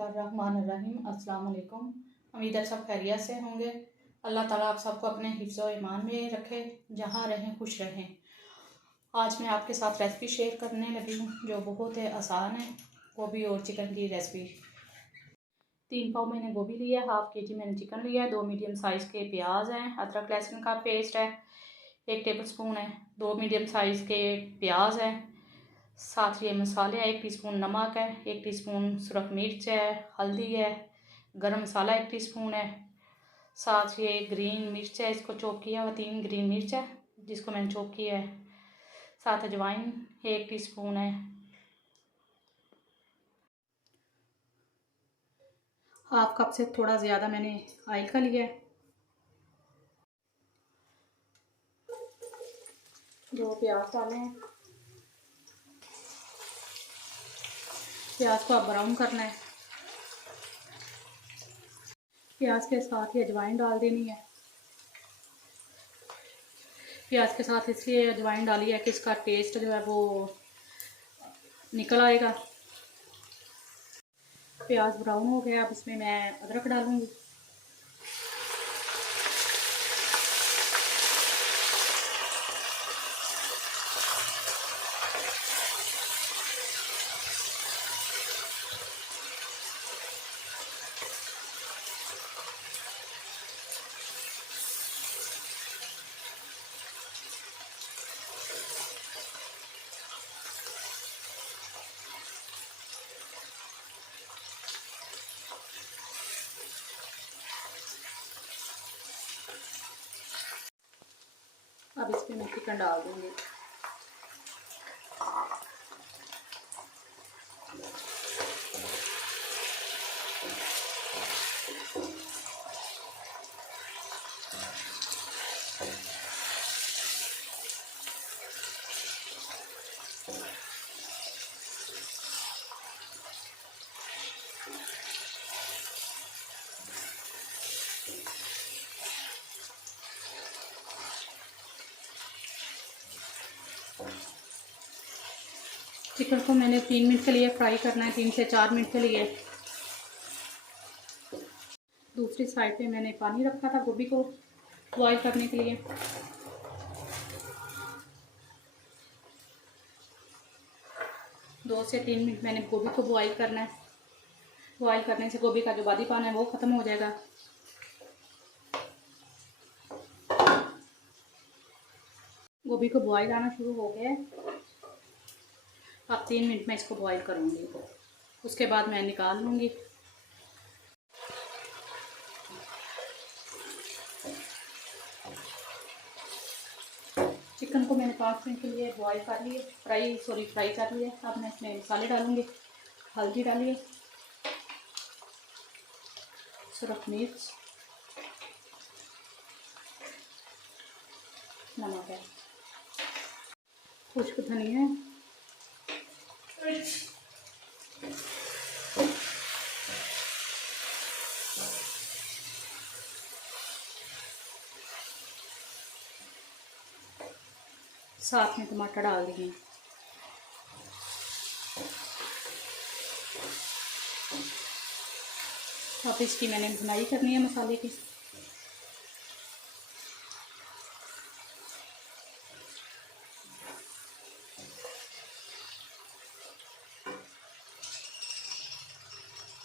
बिस्मिल्लाहिर्रहमानिर्रहीम। अस्सलाम वालेकुम। उम्मीद है सब खैरियत से होंगे। अल्लाह ताला आप सबको अपने हिफ्ज़ व ईमान में रखे, जहाँ रहें खुश रहें। आज मैं आपके साथ रेसिपी शेयर करने लगी हूँ जो बहुत ही आसान है, गोभी और चिकन की रेसिपी। 3 पाव मैंने गोभी लिया है, हाफ के जी मैंने चिकन लिया है, 2 मीडियम साइज़ के प्याज हैं, अदरक लहसुन का पेस्ट है 1 टेबलस्पून है, 2 मीडियम साइज़ के प्याज है, साथ ये मसाले हैं 1 टीस्पून नमक है, 1 टीस्पून सुरख मिर्च है, हल्दी है, गरम मसाला 1 टीस्पून है, साथ ये ग्रीन मिर्च है, इसको चॉप किया हुआ 3 ग्रीन मिर्च है जिसको मैंने चॉप किया है, साथ अजवाइन 1 टीस्पून है, हाफ कप से थोड़ा ज़्यादा मैंने ऑयल का लिया है। जो प्याज डाले हैं, प्याज को आप ब्राउन करना है। प्याज के साथ ही अजवाइन डाल देनी है। प्याज के साथ इसलिए अजवाइन डाली है कि इसका टेस्ट जो है वो निकल आएगा। प्याज ब्राउन हो गया, अब इसमें मैं अदरक डालूंगी। अब इसमें मैं चिकन डाल दूंगी। चिकन को मैंने 3 मिनट के लिए फ्राई करना है, 3 से 4 मिनट के लिए। दूसरी साइड पे मैंने पानी रखा था गोभी को बॉईल करने के लिए। दो से 3 मिनट मैंने गोभी को बॉईल करना है। बॉईल करने से गोभी का जो बादीपन है वो ख़त्म हो जाएगा। गोभी को बॉईल आना शुरू हो गया है। अब 3 मिनट में इसको बॉईल करूँगी, उसके बाद मैं निकाल लूँगी। चिकन को मैंने 5 मिनट के लिए बॉईल कर लिए, फ्राई कर लिए। अब मैं इसमें मसाले डालूँगी। हल्दी डालिए, सुरख मिर्च, नमक है, खुश्क धनिया, साथ में टमाटर डाल दिए। अब इसकी मैंने भुनाई करनी है मसाले की।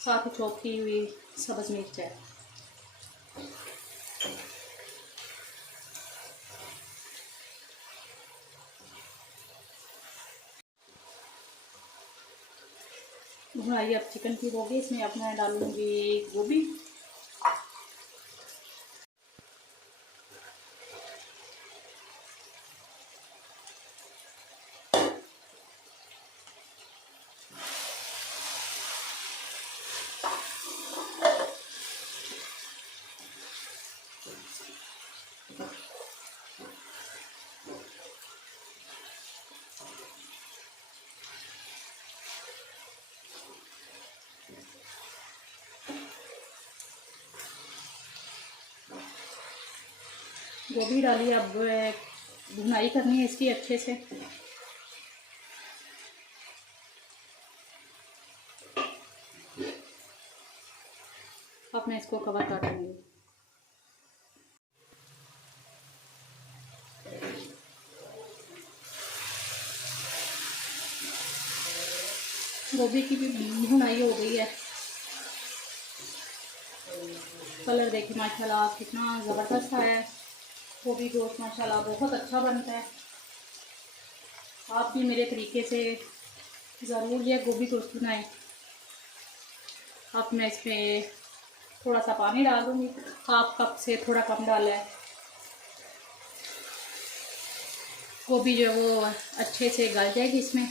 साथ ही चॉप की हुई सब्ज़ मिर्च है। भुनाई अब चिकन की होगी, इसमें अब मैं डालूंगी गोभी। गोभी डाली, अब भुनाई करनी है इसकी अच्छे से। अब मैं इसको कवर कर दूँगी। गोभी की भी भुनाई हो गई है। कलर देखिए माशाल्लाह कितना ज़बरदस्त आया है। गोभी गोश्त माशाल्लाह बहुत अच्छा बनता है। आप भी मेरे तरीके से ज़रूर ये गोभी गोश्त बनाएं। अब मैं इसमें थोड़ा सा पानी डाल दूँगी, हाफ कप से थोड़ा कम डाला है। गोभी जो है वो अच्छे से गल जाएगी इसमें।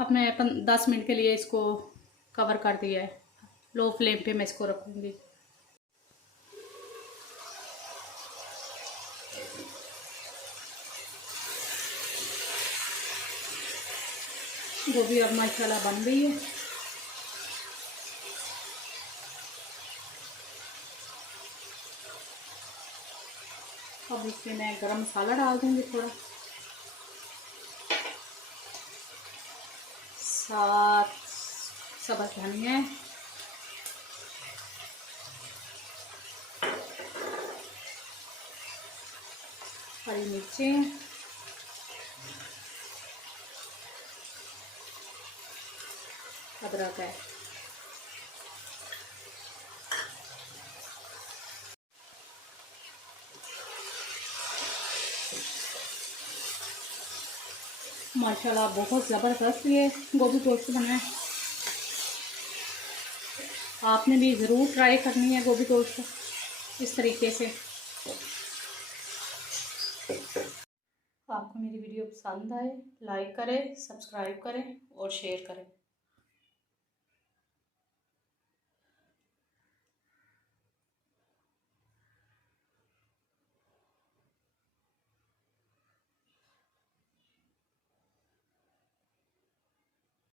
अब मैं 10 मिनट के लिए इसको कवर कर दिया है। लो फ्लेम पे मैं इसको रखूँगी। गोभी अब माशाल्लाह बन गई है। अब इसमें मैं गरम मसाला डाल दूँगी थोड़ा, साथ सब्ज़ धनिया, हरी मिर्चें, अदरक है। माशाल्लाह बहुत ज़बरदस्त ये गोभी गोश्त बना है। आपने भी ज़रूर ट्राई करनी है गोभी गोश्त इस तरीके से। आपको मेरी वीडियो पसंद आए, लाइक करें, सब्सक्राइब करें और शेयर करें।